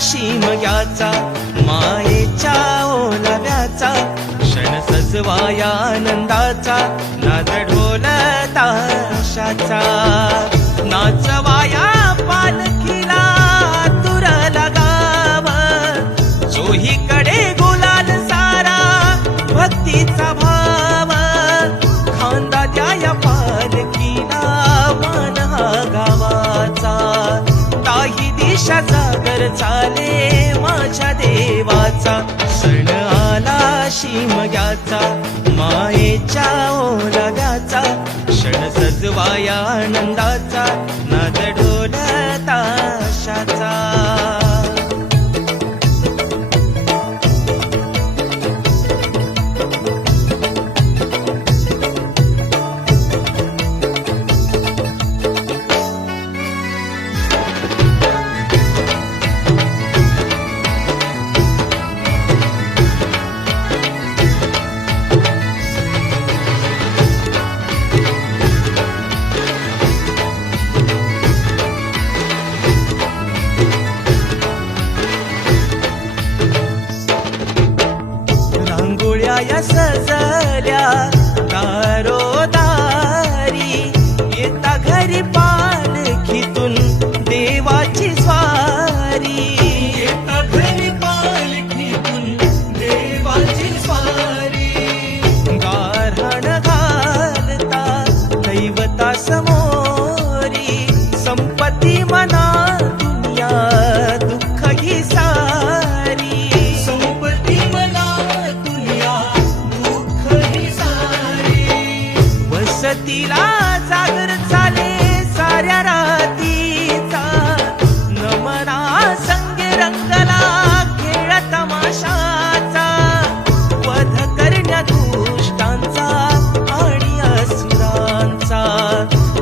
शिमग्याचा मायेच्या ओलाव्याचा क्षण सजवाया आनंदाचा नाद ढोल ताशाचा नाचवाया पालखीला तुरला गाव चोहीकडे गुलाल सारा भक्तीचा भाव खांदा द्या पालखीला मान हा गावाचा ताही दिशा जागर चाले माझ्या देवाचा सण आला शिमग्याचा मायेच्या ओलाव्याचा क्षण सजवाया आनंदाचा नाद ढोल ताशाचा या सजल्या दारोदारी येता घरी पालखीतून देवाची स्वारी येता घरी पालखीतून देवाची स्वारी गारहाण घालता दैवता समोरी संपत्ती मना दुनिया दुःख ही सारी संपत्ती मना तिला जागर चाले साऱ्या रातीचा नमना संगे रंगला खेळ तमाशाचा वध करण्या दुष्टांचा आणि असुरांचा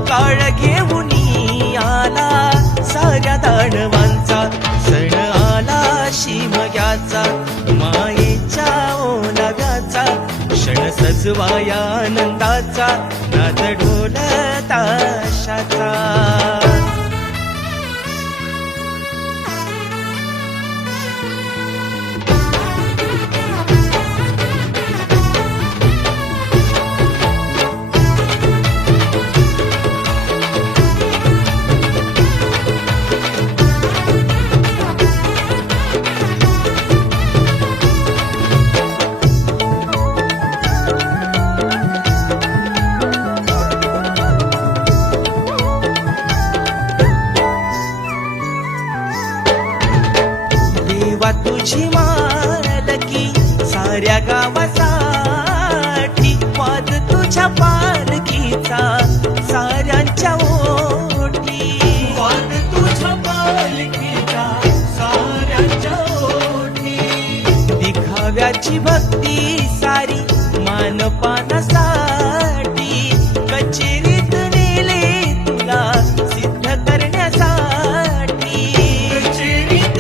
काळ घेऊन आला साऱ्या दानवांचा सण आला शिमग्याचा मायेच्या ओलाव्याचा क्षण सजवाया आनंदाचा नाद ढोल ताशाचा तुझी मालकी साऱ्या गावासाठी वाद तुझ्या पालखीचा साऱ्यांच्या ओठी वाद तुझ्या पालखीचा साऱ्यांच्या ओठी दिखाव्याची भक्ती सारी मानपानासाठी कचेरीत नेले तुला सिद्ध करण्यासाठी कचेरीत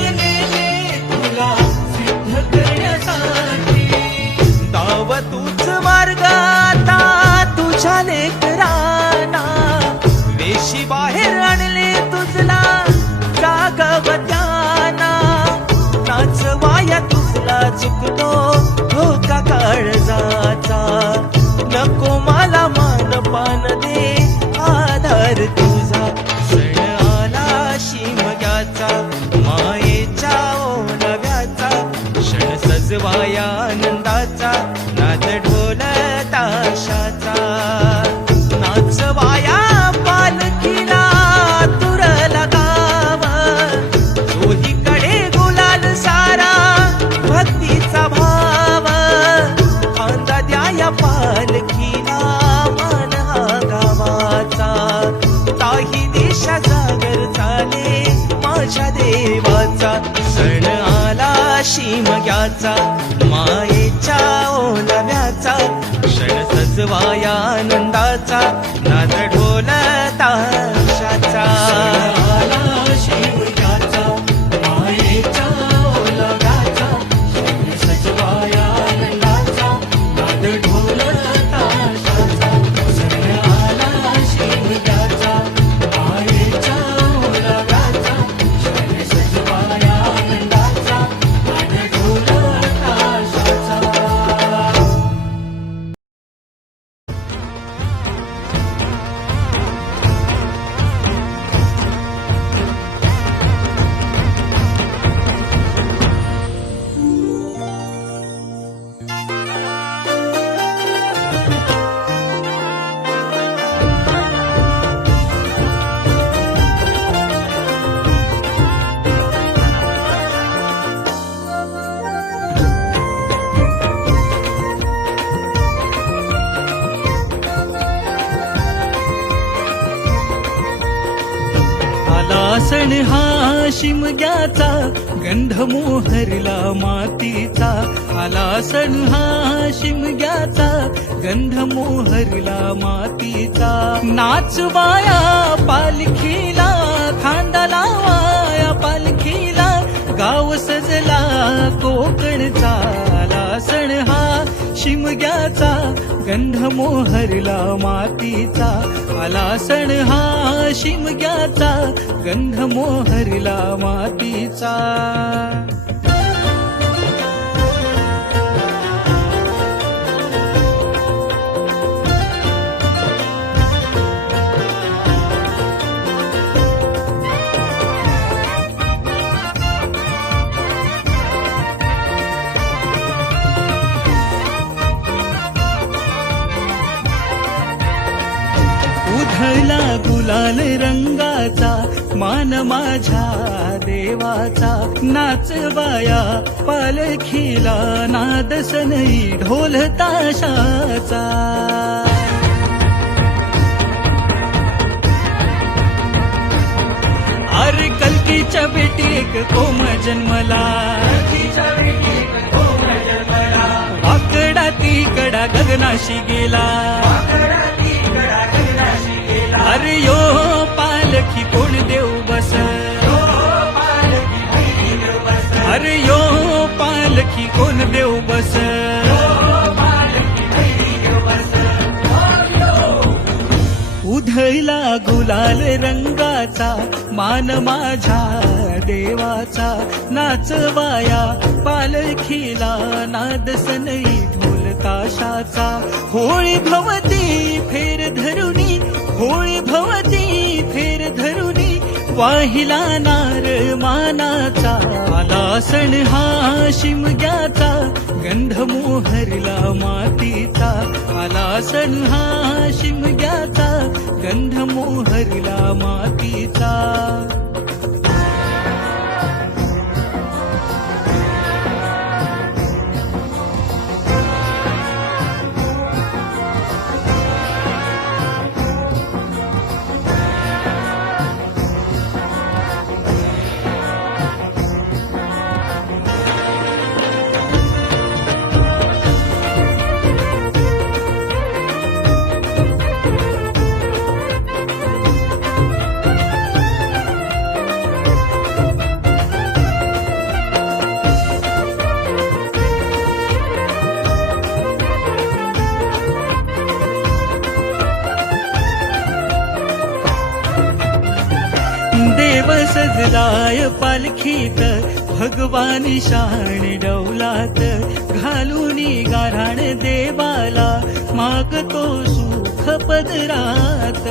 तूच मार्ग आता तुझ्या लेकरांना वेशी बाहेर आणले तुझला जागवत्याना नाचवाया तुझला चुकतो धोका काळजाचा नको मला मानपान दे आधार तुझा सण आला शिमग्याचा मायेच्या ओलाव्याचा क्षण सजवाया आनंदाचा नाद ढोल ताशाचा नाचवाया पालखीला तुरला गाव चोहीकडे गुलाल सारा भक्तीचा भाव खांदा द्या पालखीला मान हा गावाचा ताही दिशा जागर चाले माझ्या देवाचा सण आला शिमग्याचा मायेच्या ओलाव्याचा क्षण सजवाया आनंदाचा नाद ढोल ताशाचा शिमग्याचा मायेच्या ओलाव्याचा क्षण सजवाया आनंदाचा नाद ढोल ताशाचा सण आला शिमग्याचा मायेच्या ओलाव्याचा क्षण सजवाया आनंदाचा सण हा शिमग्याचा गंध मोहरला मातीचा आला सण हा शिमग्याचा गंध मोहरला मातीचा नाचवाया पालखीला खांदा लावाया पालखीला गाव सजला कोकणचा आला सण हा शिमग्याचा गंध मोहरला मातीचा आला सण हा शिमग्याचा गंध मोहरला मातीचा उधळला गुलाल रंगाचा मान माझ्या देवाचा नाचवाया पालखीला नाद सनई ढोल ताशाचा अरे कल्कीच्या बेटी एक कोम जन्मला वाकडा तिकडा गगनाशी गेला अरे यो पालखी कोण देव बस अरे यो पालखी कोण देव बस उधळला गुलाल रंगाचा मान माझ्या देवाचा नाचवाया पालखीला नाद सनई ढोल ताशाचा होळी भवती फेर धरुणी होळी भवती फेर धरुणी वाहिला नार मानाचा आला सण हा शिमग्याचा गंध मोहरला मातीचा आला सण हा शिमग्याचा गंध मोहरला मातीचा देव सजलाय पालखीत भगवानी शाण डौलात घालून गाऱ्हाण देवाला मागतो सुख पदरात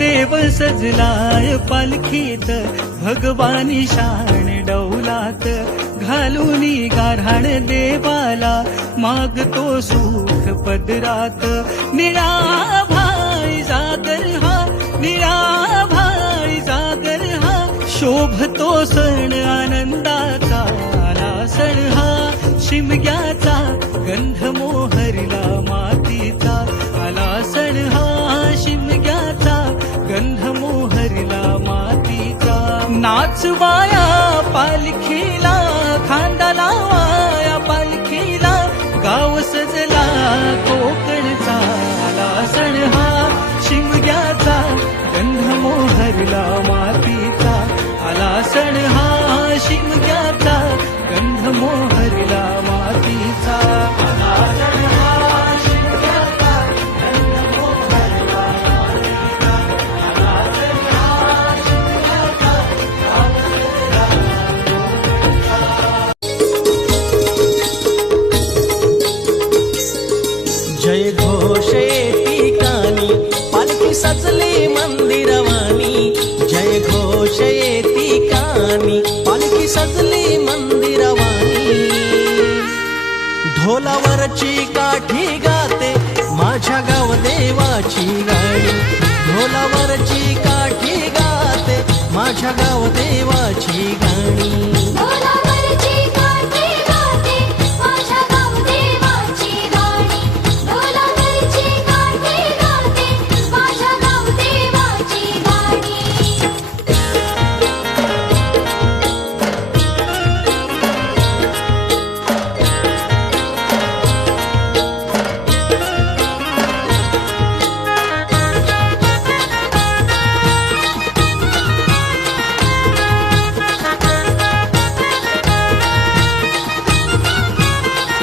देव सजलाय पालखीत भगवानी शाण डौलात घालून गाऱ्हाण देवाला मागतो सुख पदरात निळा भाई जागर हा निळा भाई जागर हा शोभतो सण आनंदाचा आला सण हा शिमग्याचा गंध मोहरला मातीचा आला सण हा शिमग्याचा गंध मोहरला मातीचा नाचवाया पालखीला खांदा लावाया पालखीला गाव सजला कोकणचा आला सण हा शिमग्याचा गंध मोहरला मातीचा आला सण हा शिमग्याचा गंध मोहरला मातीचा आला सण हा शिमग्याचा गंध मोहरला मातीचा आला सण हा शिमग्याचा जय घोष ठिकाणी पालखी सजली मंदिरवाणी जय घोष ठिकाणी पालखी सजली ढोलावरची काठी गाते माझ्या गाव देवाची गाणी ढोलावरची काठी गाते माझ्या गाव देवाची गाणी ढोलावरची काठी गाते माझ्या गाव देवाची गाणी ढोलावरची काठी गाते माझ्या गाव देवाची गाणी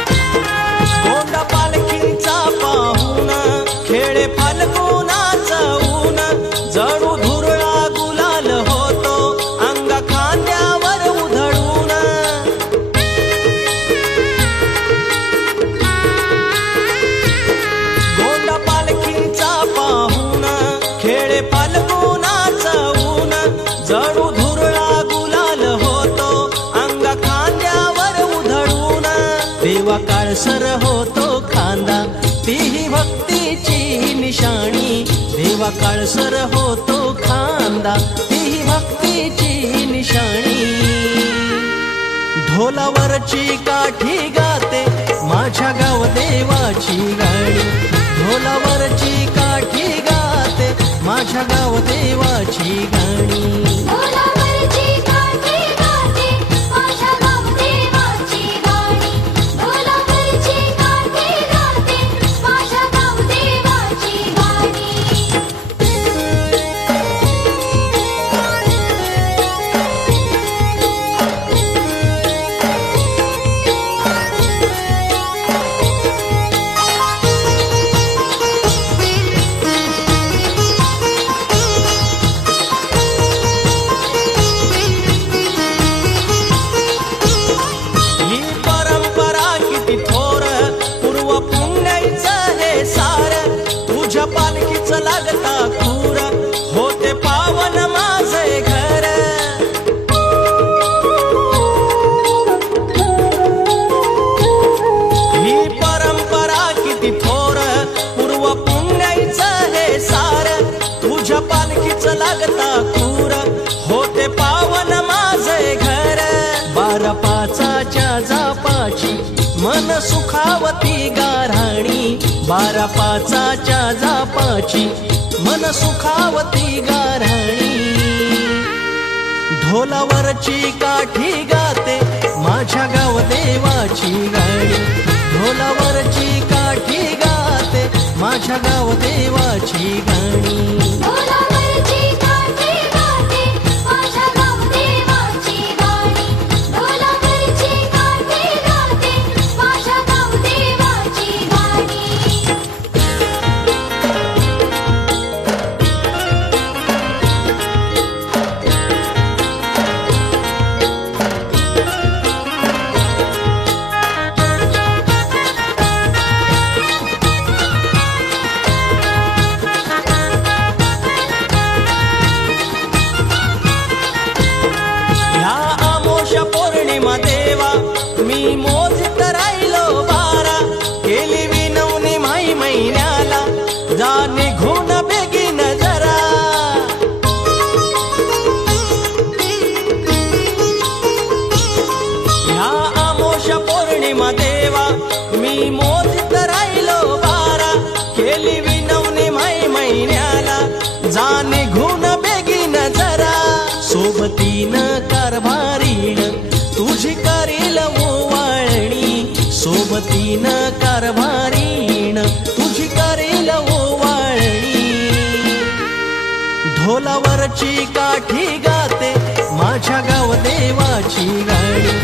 गोंडा पालखीचा पाहुण खेळे फाल्गुनाचा ऊन जणू धुरळा गुलाल होतो अंगा खांद्यावर उधळून गोंडा पालखीचा पाहुण खेळे फाल्गुनाचा ऊन जणू धुरळा गुलाल होतो अंगा खांद्यावर उधळून देवा काळसर होतो खांदा तीही भक्तीची निशाणी देवा काळसर होतो खांदा तीही भक्तीची निशाणी ढोलावरची काठी गाते माझ्या गाव देवाची गाणी ढोलावरची काठी गाते माझ्या गाव देवाची गाणी ढोलावरची काठी गाते माझ्या गाव देवाची गाणी ढोलावरची काठी गाते माझ्या गाव देवाची गाणी ही परंपरा किती थोर पूर्व पुण्याईचं हे सार तुझ्या पालखीचं लागता खूर होते पावन माझे घर ही परंपरा किती थोर पूर्व पुण्याईचं हे सार तुझ्या पालखीचं लागता खूर होते पावन माझे घर बारा पाचाच्या जापाची मन सुखावती गाराणी बारा पाचाच्या जापाची मन सुखावती गाराणी ढोलावरची काठी गाते माझ्या गाव देवाची गाणी ढोलावरची काठी गाते माझ्या गाव देवाची गाणी ढोलावरची काठी गाते माझ्या गाव देवाची गाणी ढोलावरची काठी गाते माझ्या गाव देवाची गाणी ह्या आमोशा पौर्णिमा देवा मी मोजित राहिलो बारा केली विनवणी माई महिन्याला जा निघून बेगीन जरा ह्या आमोशा पौर्णिमा देवा मी मोजित राहिलो बारा केली विनवणी माई महिन्याला जा निघून बेगीन जरा सोबतीन कारभारीण तुझी करील ओवाळणी सोबतीन कारभारीण तुझी करील ओवाळणी ढोलावरची काठी गाते माझ्या गाव देवाची गाणी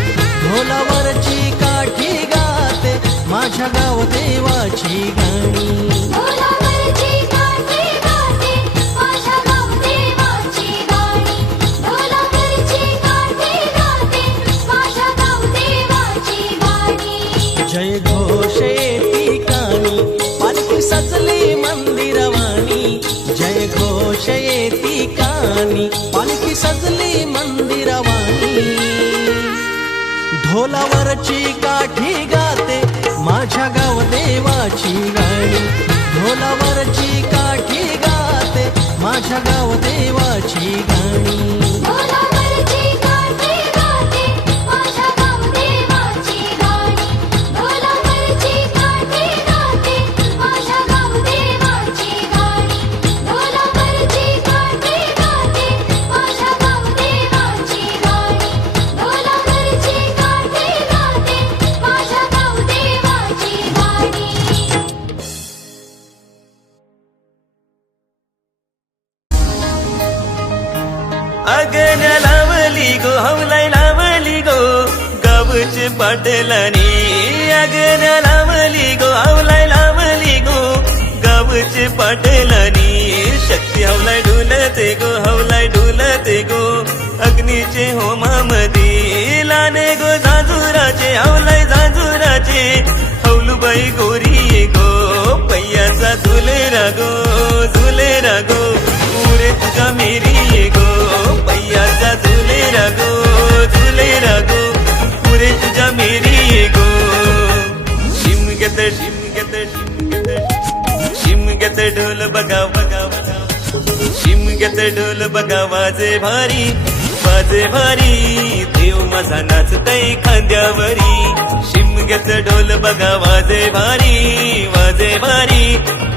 ढोलावरची काठी गाते माझ्या गाव देवाची गाणी ढोलावरची काठी गाते माझ्या गाव देवाची गाणी ढोलावरची काठी गाते माझ्या गाव देवाची गाणी जय घोष येती कानी पालखी सजली मंदिरवाणी जय घोष येती कानी पालखी सजली मंदिरवाणी ढोलावरची काठी गाते माझ्या गाव देवाची गाणी ढोलावरची काठी गाते माझ्या गाव देवाची गाणी ढोलावरची काठी गाते माझ्या गावदेवाची गाणी ढोलावरची काठी गाते माझ्या गावदेवाची गाणी ढोलावरची काठी गाते माझ्या गावदेवाची गाणी ढोलावरची काठी गाते माझ्या गावदेवाची गाणी अगन लावली गो हवलाई लावली गो गावचे पाटलानी अगन लावली गो हवलाई लावली गो गावचे पाटलानी शक्ती हवलाई डुलते गो हवलाई डुलते गो अग्नीचे होमामधी लाने गो जाजुराचे हवलाई जाजुराचे हवलुबाई गोरी गो पैयाचा झुलेरा गो पुरे तुझा मेरी गो पैयाचा झुलेरा गो पुरे तुझा मेरी गो शिमगत ढोल बघा शिमगत ढोल बघा वाजे भारी देव माझा नाचतय खांद्यावरी शिमगत ढोल बघा वाजे भारी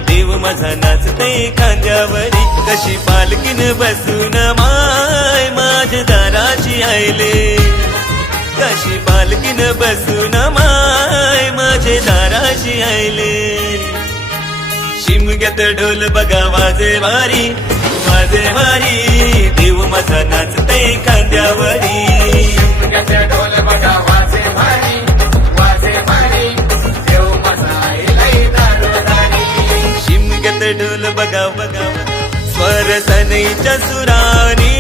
देव माझा नाचतय खांद्यावरी कशी पालकीन बसून माय माझ्या दाराची आयले कशी पालकीन बसून माय माझे दाराची आयले शिमग्यात ढोल बघा वाजे भारी देव माझा नाचतय खांद्यावरी ढोल बघा वाजे भारी देव माझा लई शिमग्यात ढोल बघा स्वर सनईच्या सुरानी